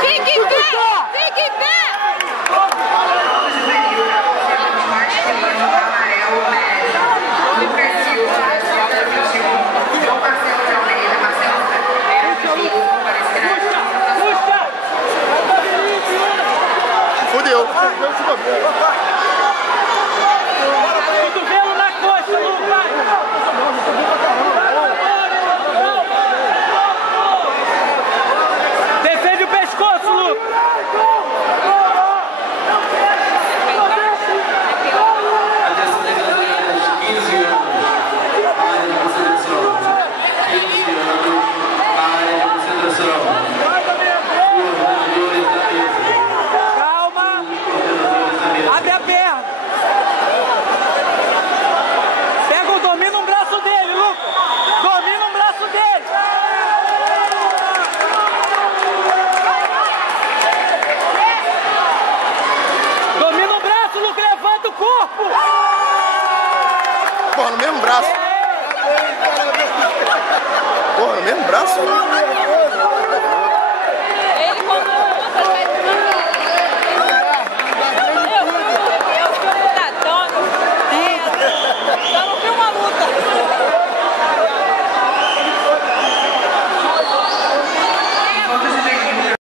Fique em pé! Fique em pé! Fudeu! Cotovelo na coxa, Lucas! Defende o pescoço, Lucas! Atenção, 15 anos, área de concentração. 15 anos, área de concentração. Coordenadores da mesa. Calma! Abre a perna! Pega, domina um braço dele, Lucas! Domina um braço dele! Domina o braço, Lucas! Levanta o corpo! Porra, no mesmo braço. Porra, no mesmo braço?